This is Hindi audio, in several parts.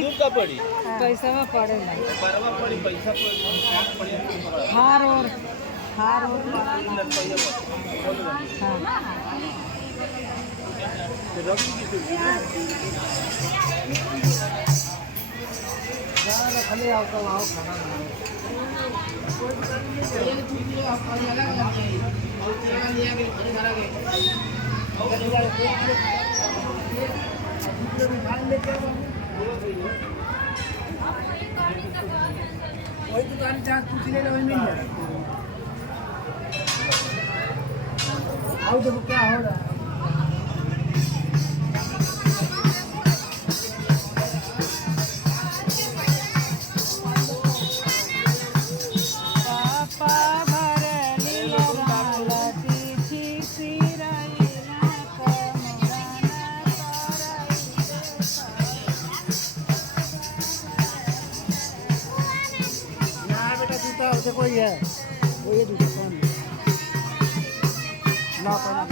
दूध का पड़ी पैसा में पड़ेगा परवा पड़ी पैसा पड़ी हार और हाँ खाली आओ खाना वही दुकान जहाँ पूछ ले वही मिल जाए। आओ देखो क्या हो रहा है। कोई है वो ये दूसरा कौन है ना पहना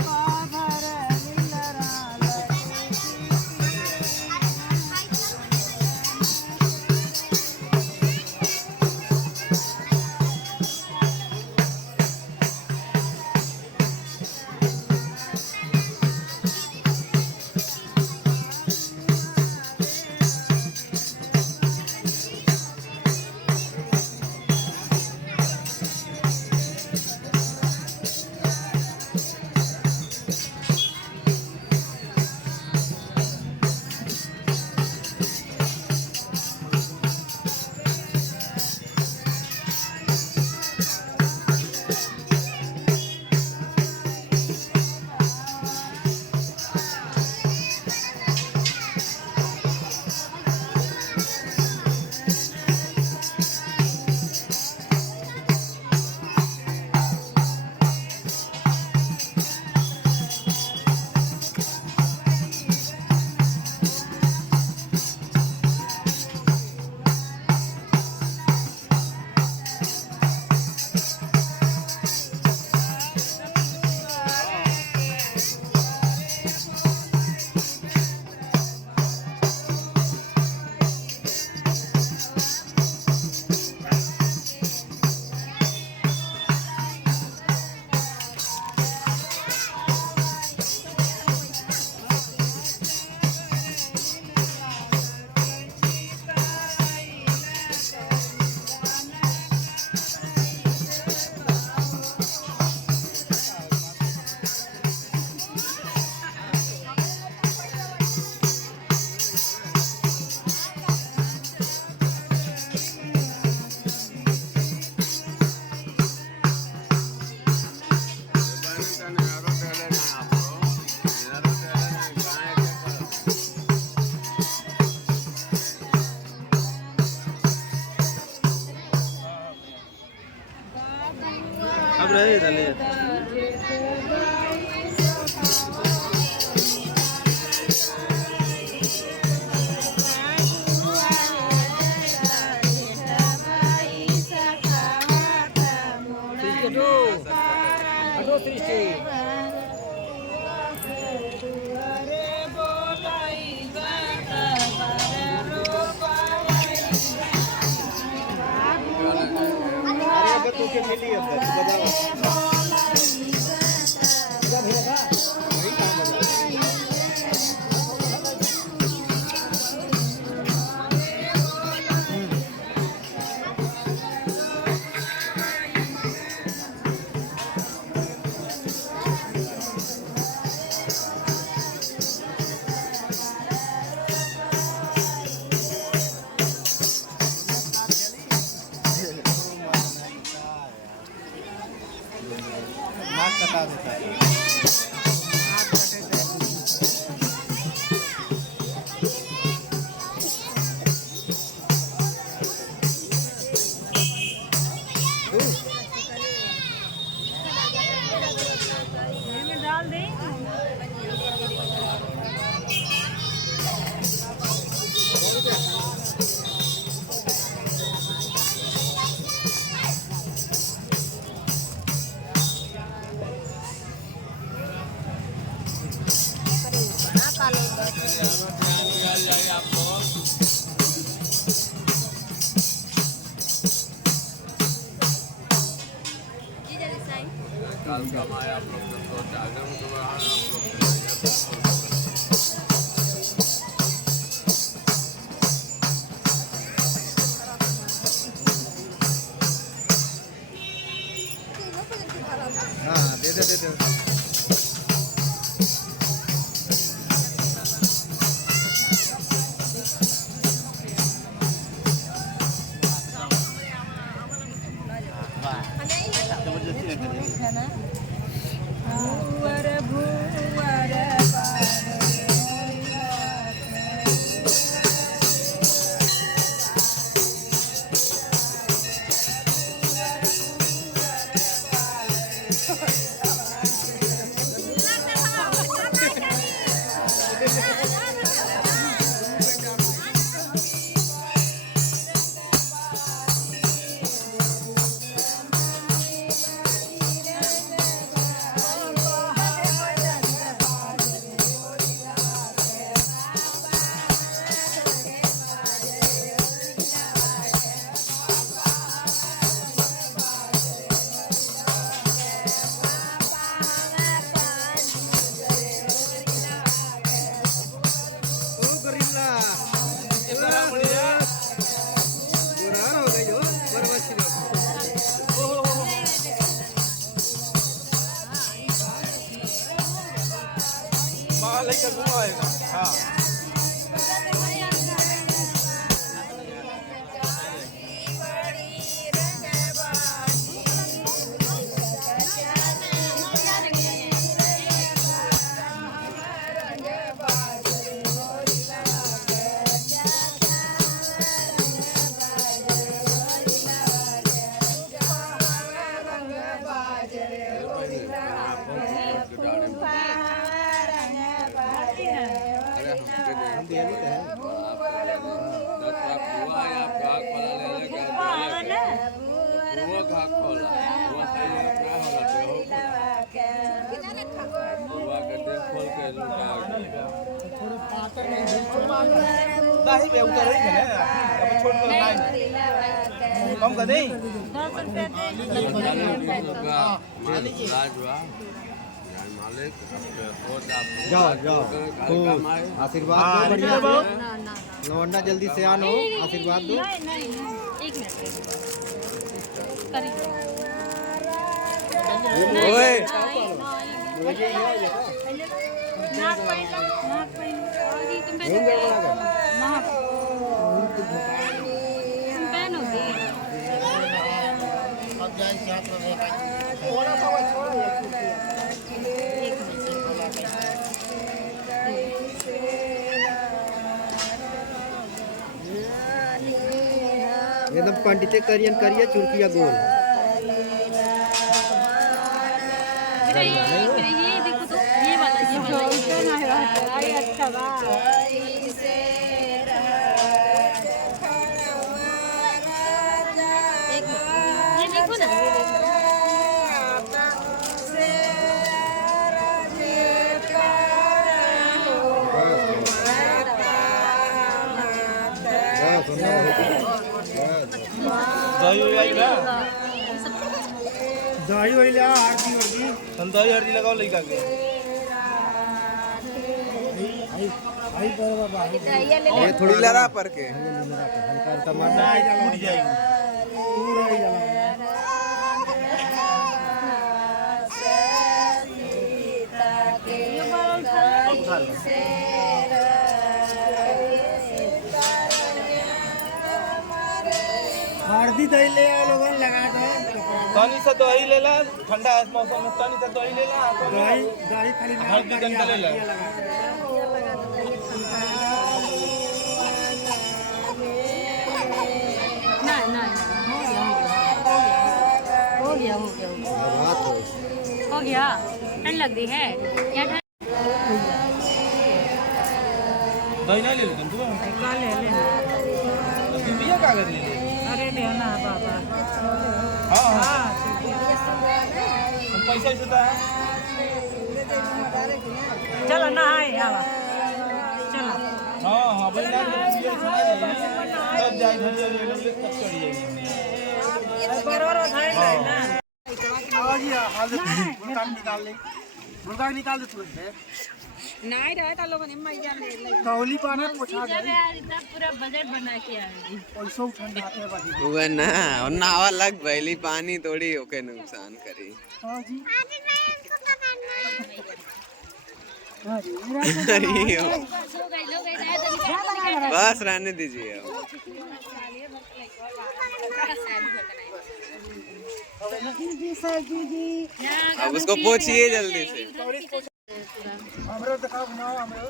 अब रहे डाले तू के मिली अब कटा देता है। डाल दें काम आए आप लोग तो सोच आगे हम दोबारा आप लोग हाँ दे दे माल लेकर घुमाएगा हाँ नहीं मैं उतर रही है अब छोड़ कर नहीं कम कर दे जाओ जाओ खूब आशीर्वाद दो बढ़िया से लौंडा जल्दी से आनो आशीर्वाद दो ओए एकदम पंडित करियन करिए चुरकिया गोल ये देखो तो ये वाला अच्छा बा ये देखो ना दही आई ना दही वही ले आरती वर्दी हम दही हल्दी लगाओ लइका के आई बाबा ये थोड़ी लड़ा पर के हल्का हल्का ना टूट जाएगी पूरा ही जाला हल्दी दही ले आओ लोगन लगा दो तनी से दही ले ला ठंडा मौसम में तनी से दही ले ला दही दही खाली हल्दी जन ले ला ना ना हो गया बात हो हो गया ठंड लग रही है क्या दही नहीं ले ले तुम का ले ले बिया कागज ले ले अरे देना बाबा हाँ हाँ हम पैसा देता है चलो नहाए आवा चलो हाँ हाँ भाई ना ये सुना जाए तब जाए घर चली एकदम ले तब चढ़ी जाएगी बरोबर उठाए ना आओ जी हाल मुर्गा निकाल ले मुर्गा निकाल दे तुरंत नहीं रहता लोगों ने मैया ले ले कौली पाना पोछा जगह यार इतना पूरा बजट बना के आए पैसा उठाने आते हैं बाकी वो ना और नावा लग भैली पानी थोड़ी ओके नुकसान करी। हां जी बस रहने दीजिए अब उसको पोछिए जल्दी से। हमरो दिखाओ घुमाओ हमरो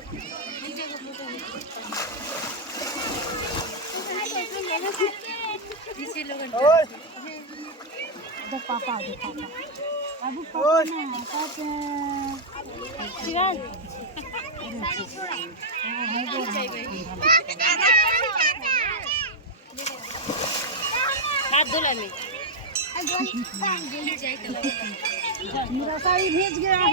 पीछे लोग ओए पापा बाबू पापा हाथ धुला में मेरा साड़ी भेज गया है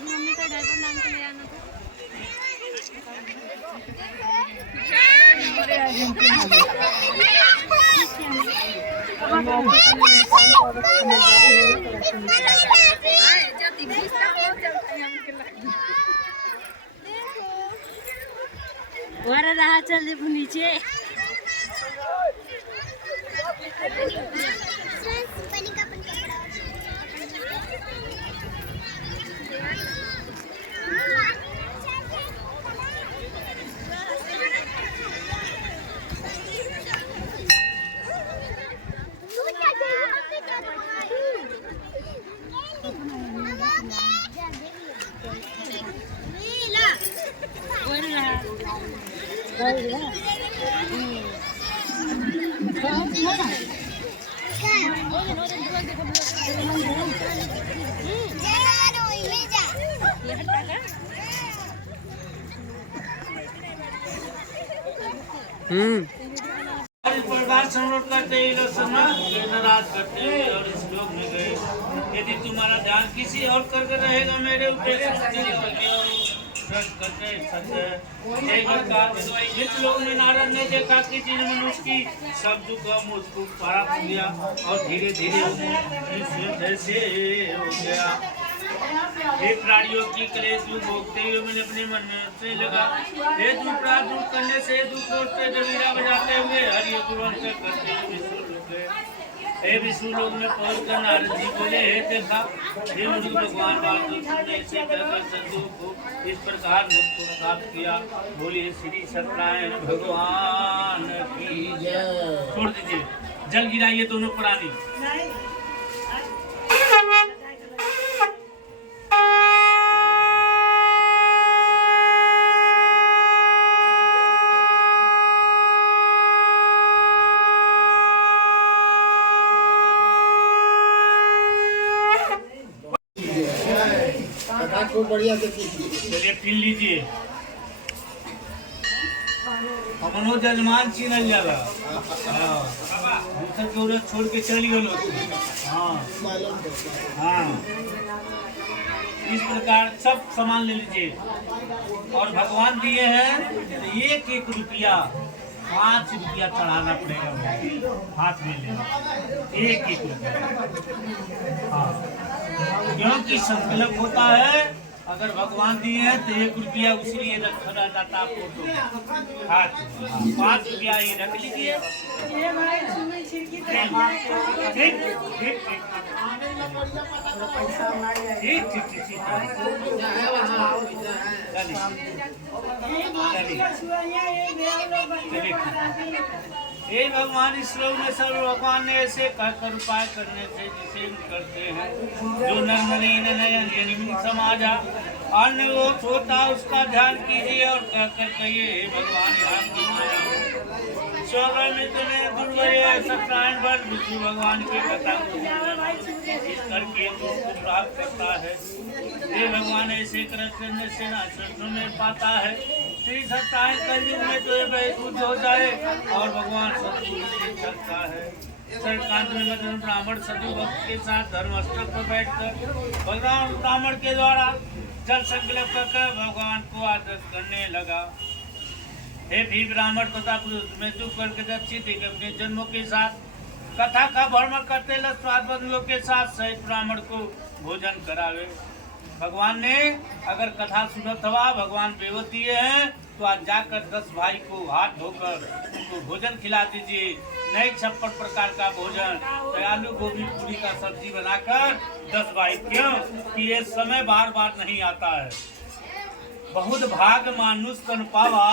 मम्मी का ड्राइवर नाम तो ले आना था रहा चल नीचे संलोट करते ही लोग नाराज करते हैं और इस लोग में गए। यदि तुम्हारा ध्यान किसी और करके रहेगा मेरे ऊपर लोग ने नारद ने देखा कि जिन मनुष्य की सब दुख मुझको प्राप्त हो गया और धीरे धीरे से हो गया। हे प्राणियों की कलेश दुख भोगते हुए मैंने अपने मन में से लगा। हे दुख प्राप्त दूर करने से दुख से जबीरा बजाते हुए हरि गुरुवंश करते हुए हे विष्णु लोक में पहुंच कर नारद जी बोले हे देखा हे मुझे भगवान वाल्मीकि ने इसे कहकर संतों को इस प्रकार मुक्त प्राप्त किया। बोलिए श्री सत्यनारायण भगवान की जय। छोड़ दीजिए जल गिराइए दोनों प्राणी। बढ़िया चलिए पी लीजिए। अपनो जजमान चिन्हल जाला। दूसर के औरत छोड़ के चल गए। हाँ इस प्रकार सब सामान ले लीजिए। और भगवान दिए हैं एक एक रुपया 5 रुपया चढ़ाना पड़ेगा हाथ में लेना एक एक रुपया। हाँ क्योंकि संकल्प होता है अगर भगवान दिए हैं तो 1 रुपया उसलिए रखा जाता आपको हाथ 5 रुपया ही रख लीजिए। हे भगवान इस लोग में सब भगवान ने ऐसे कहकर उपाय करने से जिसे करते हैं जो नर्मलीन समाजा अन्य वो होता उसका ध्यान कीजिए और कहकर कहिए हे भगवान सत्यनारायण पर विष्णु भगवान की कथा करके प्राप्त करता है। हे भगवान ऐसे करने से ना में पाता है। श्री सत्यनारायण कलयुग में तो शुद्ध हो जाए और भगवान सत्पुरुष सकता है। सरकांत में मतलब ब्राह्मण सदु भक्त के साथ धर्मस्थल पर बैठकर भगवान ब्राह्मण के द्वारा जल संकल्प कर भगवान को आदर करने लगा। हे भी ब्राह्मण तथा पुरुष मृत्यु करके दक्षित अपने जन्मों के साथ कथा का भ्रमण करते स्वाद बंधुओं के साथ सहित ब्राह्मण को भोजन करावे। भगवान ने अगर कथा सुनत हवा भगवान बेवती हैं तो आज जाकर 10 भाई को हाथ धोकर उनको भोजन खिला दीजिए। नए 56 प्रकार का भोजन, आलू गोभी पूरी का सब्जी बनाकर 10 भाई, क्यों कि ये समय बार बार नहीं आता है। बहुत भाग मानुष कन पावा,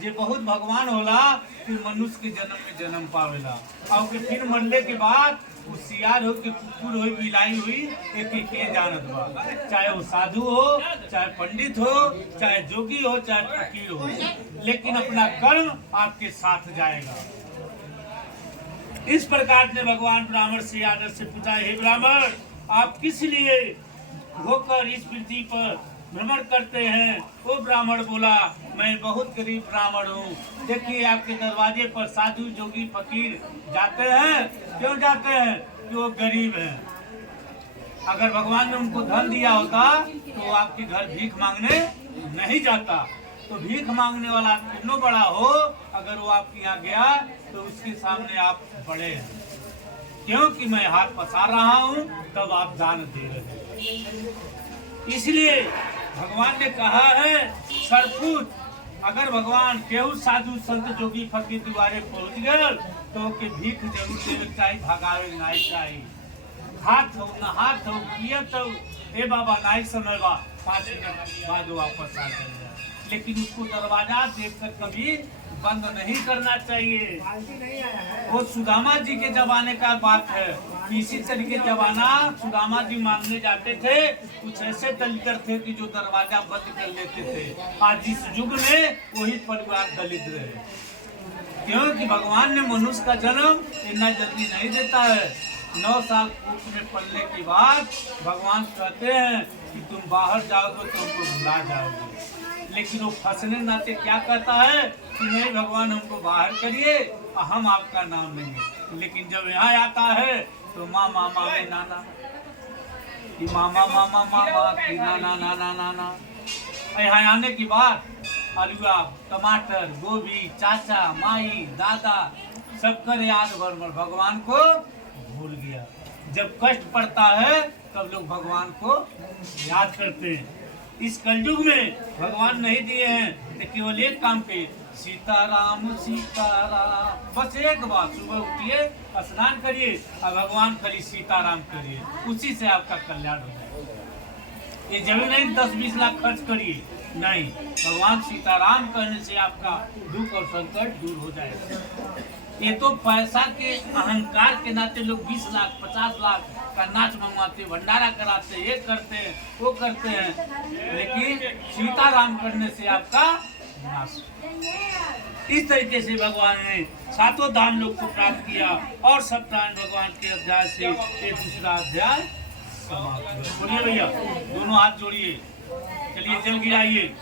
जे बहुत भगवान होला फिर मनुष्य के जन्म में जन्म पावेला और फिर मरने के बाद वो सियार हो कि कुकुर हो बिलाई हुई एक के जानत बा, चाहे वो साधु हो, चाहे पंडित हो, चाहे जोगी हो, चाहे फकीर हो, लेकिन अपना कर्म आपके साथ जाएगा। इस प्रकार से भगवान ब्राह्मण से आदर से पूछा, हे ब्राह्मण आप किस लिए होकर इस पृथ्वी पर भ्रमण करते हैं? वो ब्राह्मण बोला, मैं बहुत गरीब ब्राह्मण हूँ। देखिए आपके दरवाजे पर साधु जोगी फकीर जाते हैं, क्यों जाते हैं? कि वो गरीब हैं। अगर भगवान ने उनको धन दिया होता तो वो आपके घर भीख मांगने नहीं जाता। तो भीख मांगने वाला कितना बड़ा हो, अगर वो आपके यहाँ गया तो उसके सामने आप बड़े हैं, क्योंकि मैं हाथ पसार रहा हूँ तब आप दान दे रहे हैं। इसलिए भगवान ने कहा है सरपूत, अगर भगवान केहू साधु संत जोगी फकीर द्वारे पहुंच गए तो के भीख जरूर देवे चाहिए, भगावे नहीं चाहिए। हाथ हो नहात हो पियत हो, ए बाबा नहीं समय बा 5 मिनट बाद वापस आ जाएगा, लेकिन उसको दरवाजा देखकर कभी बंद नहीं करना चाहिए। वो सुदामा जी के जमाने का बात है। इसी तरीके जमाना सुदामा जी मांगने जाते थे, कुछ ऐसे दलितर थे कि जो दरवाजा बंद कर लेते थे। आज इस युग में वही परिवार दलित रहे, क्योंकि भगवान ने मनुष्य का जन्म इतना जल्दी नहीं देता है। 9 साल कुछ में पढ़ने के बाद भगवान कहते हैं कि तुम बाहर जाओगे तो तुमको भुला जाओगे, लेकिन वो फंसने नाते क्या कहता है कि नहीं भगवान हमको बाहर करिए और हम आपका नाम लेंगे। लेकिन जब यहाँ आता है तो मामा मामे नाना कि मामा मामा मामा कि नाना नाना नाना। यहाँ आने की बात आलूआ टमाटर गोभी चाचा माई दादा सबकर याद भर भगवान को भूल गया। जब कष्ट पड़ता है तब लोग भगवान को याद करते हैं। इस कलयुग में भगवान नहीं दिए हैं तो केवल एक काम पे सीताराम सीताराम, बस एक बार सुबह उठिए स्नान करिए और भगवान खाली सीताराम करिए, उसी से आपका कल्याण हो जाएगा। ये जरूर नहीं 10-20 लाख खर्च करिए, नहीं, भगवान सीताराम करने से आपका दुख और संकट दूर हो जाएगा। ये तो पैसा के अहंकार के नाते लोग 20 लाख 50 लाख का नाच मंगवाते, भंडारा कराते, ये करते हैं वो करते हैं, लेकिन सीताराम करने से आपका नाश। इस तरीके से भगवान ने 7 धाम लोग को प्राप्त किया और सप्ताह भगवान के अध्याय से एक दूसरा अध्याय समाप्त हुआ। बोलिए भैया, दोनों हाथ जोड़िए, चलिए जल गिराइए।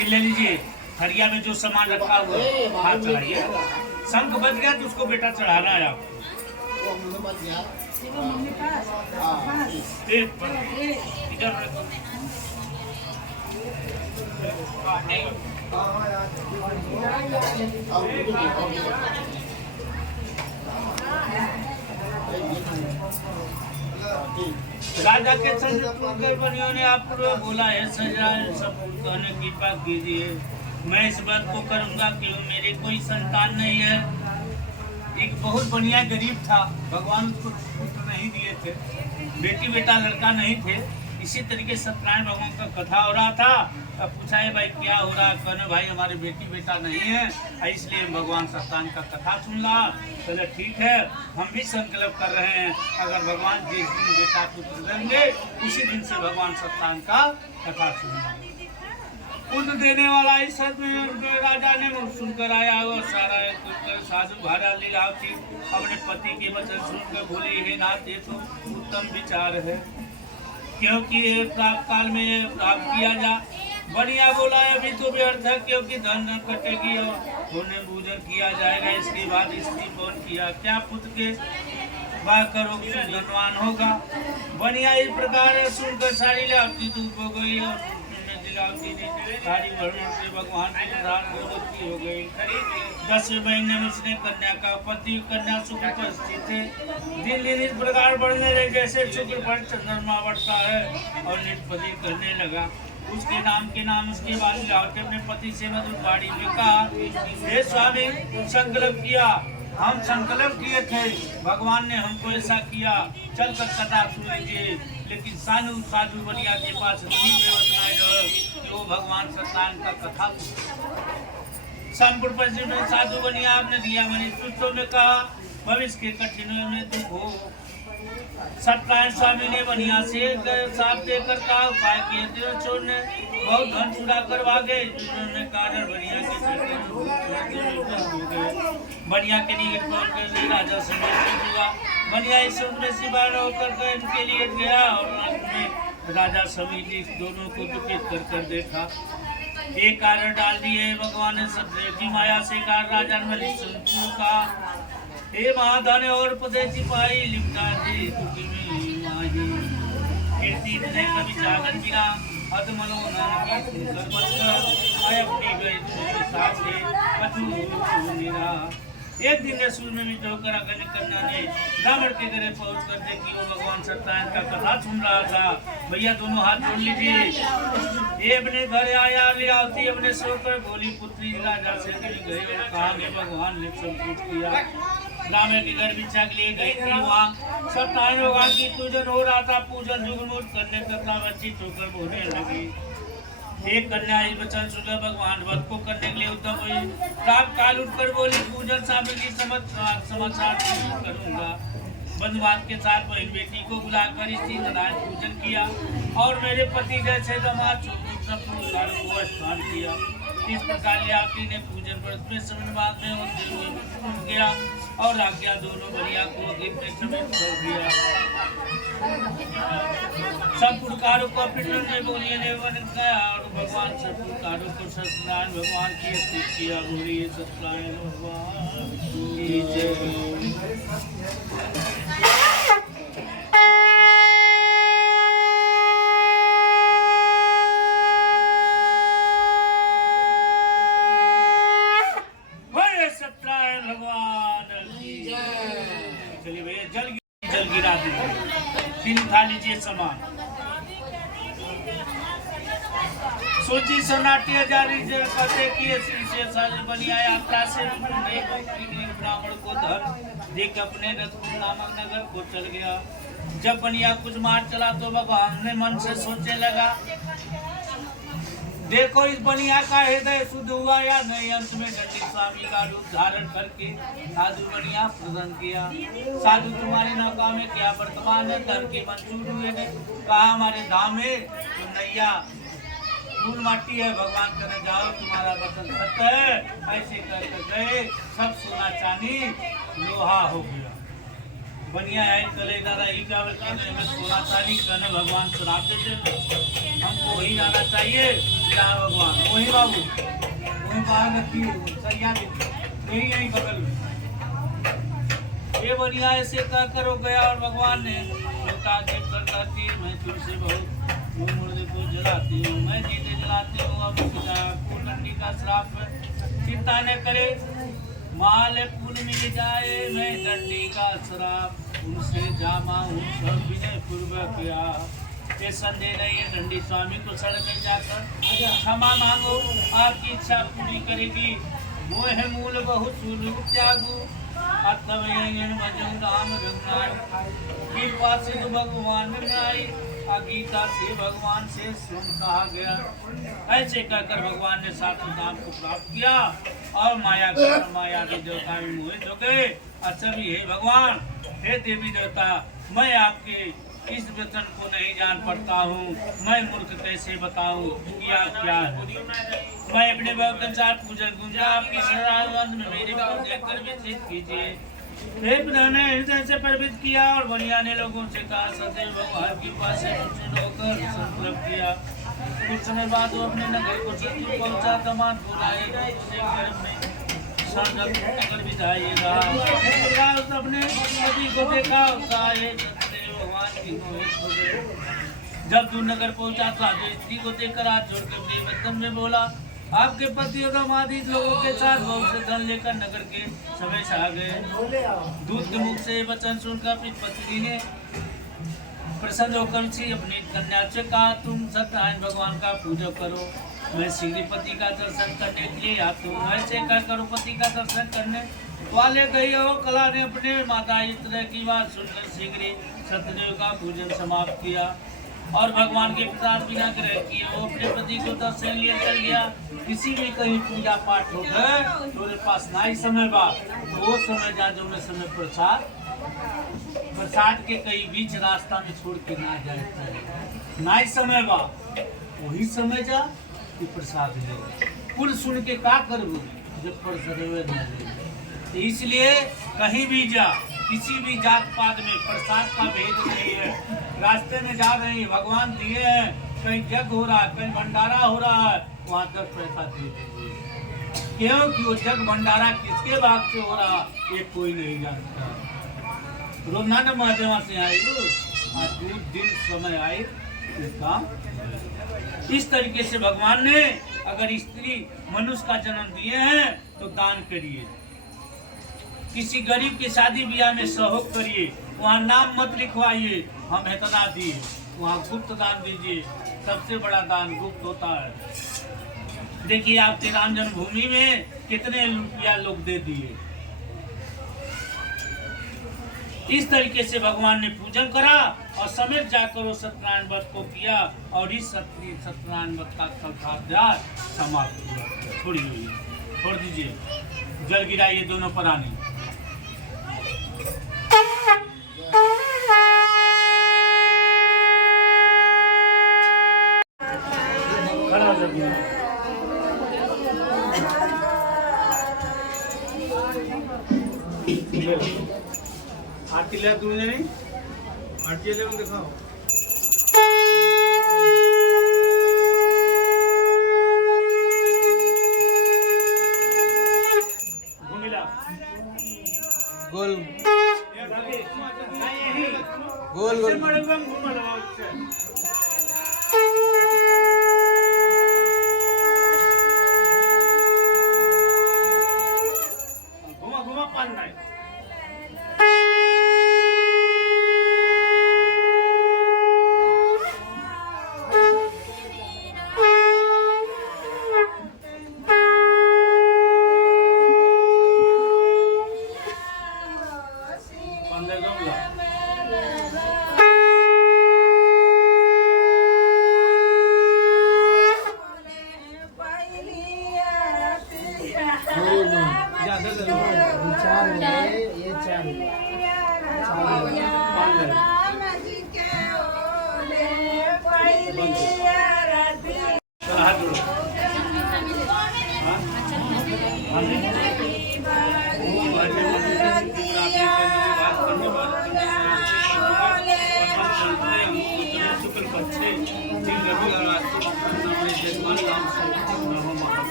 ले लीजिए, थरिया में जो सामान रखा हुआ है हाथ चढ़ाइए। शंख बज गया तो उसको बेटा चढ़ाना है आपको। इधर राजा के बनियों ने आप बोला है सजाए सब कहने की बात कीजिए। मैं इस बात को करूंगा कि मेरे कोई संतान नहीं है। एक बहुत बढ़िया गरीब था, भगवान उसको पुत्र नहीं दिए थे, बेटी बेटा लड़का नहीं थे। इसी तरीके सत्यनारायण भगवान का कथा हो रहा था। अब पूछा है भाई क्या हो रहा है? कहने भाई हमारे बेटी बेटा नहीं है, इसलिए भगवान सत्यनारायण का कथा सुन रहा। चलो ठीक है, हम भी संकल्प कर रहे हैं, अगर भगवान जिस दिन बेटा पुत्र देंगे उसी दिन से भगवान सत्यनारायण का कथा सुनेंगे। पुत्र देने वाला इस सब में राजा ने सुनकर आया और सारा साधु भारा लीला थी। अपने पति के वचन सुनकर बोले, हे नाथ ये तो उत्तम विचार है, क्योंकि प्राप्त काल में प्राप्त किया जा बढ़िया बोला है, अभी तो व्यर्थ है क्योंकि धन न कटेगी और पुण्य पूजन किया जाएगा। इसके बाद स्त्री कौन किया क्या पुत्र के वाह करो धनवान होगा। बढ़िया इस प्रकार सुनकर सारी लावती धूप हो गई और दिलावती ने सारी वर्णन से भगवान के प्रधान गर्भवती हो गई। 10वें महीने में उसने कन्या का पति कन्या शुक्र उपस्थित थे। दिन दिन इस प्रकार बढ़ने लगे जैसे शुक्र पर चंद्रमा बढ़ता है और निष्पति करने लगा। उसके नाम उसके बाद लीलावती अपने पति से मधुर वाणी में कहा, हे स्वामी संकल्प किया, हम संकल्प किए थे, भगवान ने हमको ऐसा किया, चलकर कथा सुन लीजिए। लेकिन साधु बनिया के पास इतनी व्यवस्थाएं कि वो भगवान सत्यनारायण का कथा संपूर्ण पश्चिम में साधु बनिया आपने दिया मनी पुस्तों में कहा, भविष्य के कठिनों में दुख हो। सत्यनारायण स्वामी ने बनिया से साथ देकर कहा, उपाय किए चोर ने बहुत धन चुरा कर भागे। कारण बनिया बनिया के निकट पहुंचकर राजा से हुआ। बनिया इस में सिवार होकर इनके लिए गया और अंत में राजा समिति दोनों को दुखित कर देखा। एक कारण डाल दिए भगवान ने सत्य की माया से कहा, राजा ने का हे महाधन और पदे सिपाही लिपटा दे तुकी में माही कीर्ति ने कभी जागर बिना अध मनोनन की सर्वस्व आय अपनी गई साथ से पशु मेरा। एक दिन रसूल में मिट होकर अग्नि कन्या ने ब्राह्मण के घरे पहुंच कर देखी वो भगवान सत्यनारायण का कथा सुन रहा था। भैया दोनों हाथ जोड़ लीजिए। ये अपने घर आया, लीलावती अपने सोकर बोली, पुत्री राजा से गए और कहा भगवान ने सब कुछ किया। ब्राह्मण के घर भिक्षा के लिए गई थी, वहाँ सत्यनारायण भगवान की पूजन हो रहा था। पूजन जुगमुट करने तथा वंचित होकर बोलने लगी। एक कन्या इस वचन सुनकर भगवान वध को करने के लिए उद्यम हुई। रात काल उठकर बोली, पूजन सामग्री समाचार करूंगा। बंधुवाद के साथ बहन बेटी को बुलाकर इसी नारायण पूजन किया और मेरे पति जैसे दामाद को स्नान किया। इस प्रकार लीलावती ने पूजन पर समय बाद में होते हुए उठ गया और आज्ञा दोनों बलिया को गिरते समेत छोड़ दिया। सब पुरकारों को पिटन में बोलिए ने गया और भगवान सब पुरकारों को सत्यनारायण भगवान की स्तुति किया। बोलिए सत्यनारायण भगवान की जय। चलिए भैया जल गिरा दीजिए, 3 थाली लीजिए सामान। सोची सन्नाटी जारी कहते कि श्री से सारी बनिया यात्रा से ब्राह्मण को धन देख अपने रतपुर नामक नगर को चल गया। जब बनिया कुछ मार चला तो भगवान ने मन से सोचने लगा, देखो इस बनिया का हृदय शुद्ध हुआ या नहीं। अंत में दंडी स्वामी का रूप धारण करके साधु बनिया प्रदान किया। साधु तुम्हारे नौका में क्या वर्तमान है? धन के मंजूर हुए ने कहा, हमारे धाम में तो नैया फूल माटी है, भगवान करने जाओ तुम्हारा वचन सत्य है। ऐसे कर गए, सब सोना चांदी लोहा हो गया। बनिया कले दादा ही क्या हमें सोना चांदी करने भगवान सुनाते थे, हमको वही जाना चाहिए। क्या भगवान वही बाबू वही बाहर रखिए सरिया यही यही बगल में। ये बनिया ऐसे कहकर हो गया और भगवान ने देवता देव कर कहती, मैं तुमसे बहुत मुर्दे को जलाती हूँ, मैं जीते जलाती हूँ। अब पूर्णंडी का श्राप चिंता न करे, माल फूल मिल जाए, मैं दंडी का श्राप उनसे जामा हूँ सब विनय पूर्वक किया। ये संदेह नहीं है, दंडी स्वामी को सड़क में जाकर क्षमा मांगो, आपकी इच्छा पूरी करेगी। मोह मूल बहुत सुलभ त्यागो, राम कृपा से तो भगवान आई। गीता से भगवान से सुन कहा गया। ऐसे कहकर भगवान ने सातवें धाम को प्राप्त किया और माया के देवता भी मोहित हो गए। अच्छा भी हे भगवान, हे देवी देवता, मैं आपके इस वचन को नहीं जान पड़ता हूँ, मैं मूर्ख कैसे बताऊँ क्या क्या है। मैं अपने भक्त अनुसार पूजन करूँगा, आपकी शरणागत में मेरे को देखकर विकसित कीजिए। ने हृदय से प्रवृत्त किया और बनिया ने लोगों से कहा, सदैव भगवान के पास से होकर संकल्प किया। कुछ समय बाद वो अपने नगर को सतयुग पहुंचा। दमाद बुलाए नगर भी जाइएगा। अपने पति को देखा भगवान की मोहित हो गए। जब दूर नगर पहुंचा तो आज स्त्री को देखकर हाथ जोड़ के प्रेम बंधन में बोला, आपके पति और दामादी लोगों के साथ बहुत से धन लेकर नगर के समय से आ गए। दूत के मुख से वचन सुनकर अपनी पत्नी ने प्रसन्न होकर अपनी कन्या से कहा, तुम सत्यनारायण भगवान का पूजा करो, मैं शीघ्र पति का दर्शन करने के लिए आती हूँ। ऐसे कर करो पति का दर्शन करने वाले गई और कला ने अपने माता इत्र की बात सुनकर शीघ्र सत्यदेव का पूजन समाप्त किया और भगवान के प्रसाद बिना ग्रह किए वो अपने पति को दर्शन लिए चल गया। किसी भी कहीं पूजा पाठ हो गए तो मेरे पास ना ही समय बा, तो वो समय जा जो मैं समय प्रसाद के कई बीच रास्ता में छोड़ के ना जाए, ना ही समय बा वही समय जा कि प्रसाद ले कुल सुन के का करोगे जब प्रसाद न। इसलिए कहीं भी जा किसी भी जात पात में प्रसाद का भेद नहीं है। रास्ते में जा रहे हैं भगवान दिए हैं, कहीं जग हो रहा है कहीं भंडारा हो रहा है, वहाँ 10 पैसा दे दीजिए। क्योंकि वो जग भंडारा किसके भाग से हो रहा ये कोई नहीं जानता। रोना न महादेवा से आई आज 2 दिन समय आए काम। इस तरीके से भगवान ने अगर स्त्री मनुष्य का जन्म दिए हैं तो दान करिए, किसी गरीब के शादी ब्याह में सहयोग करिए, वहाँ नाम मत लिखवाइए हम इतना दिए, वहाँ गुप्त दान दीजिए। सबसे बड़ा दान गुप्त होता है। देखिए आपके राम जन्मभूमि में कितने रुपया लोग दे दिए। इस तरीके से भगवान ने पूजन करा और समेत जाकर वो सत्यनारायण व्रत को किया और इस सत्यनारायण व्रत का कल्पाध्याय समाप्त हुआ। छोड़ दीजिए, जल गिराइए दोनों प्राणी। आरती ले तुमने नहीं आरती ले दिखाओ। घूमिला गोल गोल गोल घुमा पान नहीं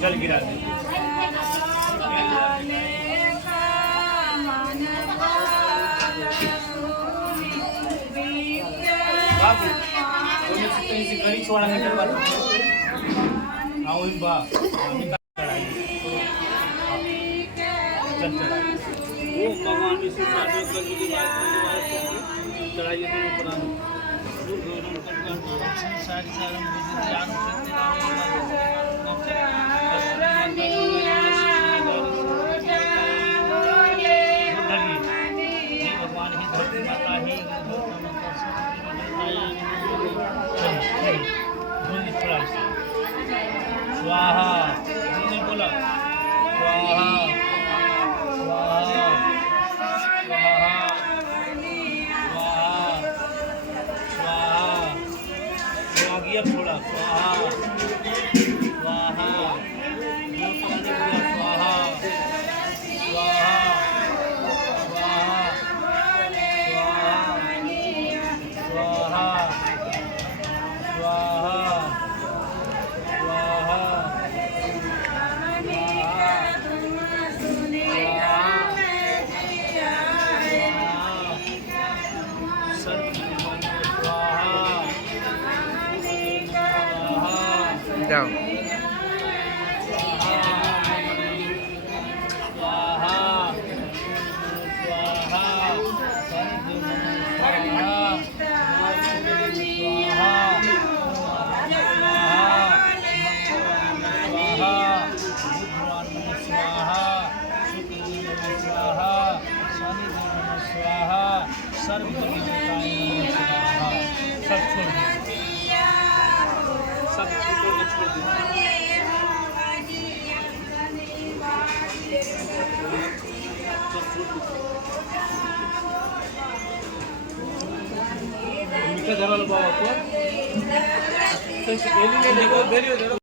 जल गिरा दे। बाबू कहीं से गरीब छोड़ा है चल बाबू आओ इन बा चढ़ाई चल चढ़ाई वो भगवान विष्णु महादेव कर की बात चढ़ाइए दोनों प्राण सारी सारम ज्ञान भगवान ही धरती माता ही स्वाहा बोला स्वाहा स्वाहा स्वाहा स्वाहा स्वाहा थोड़ा स्वाहा स्वाहा जाओ। मीठा धरायला बाबा आपण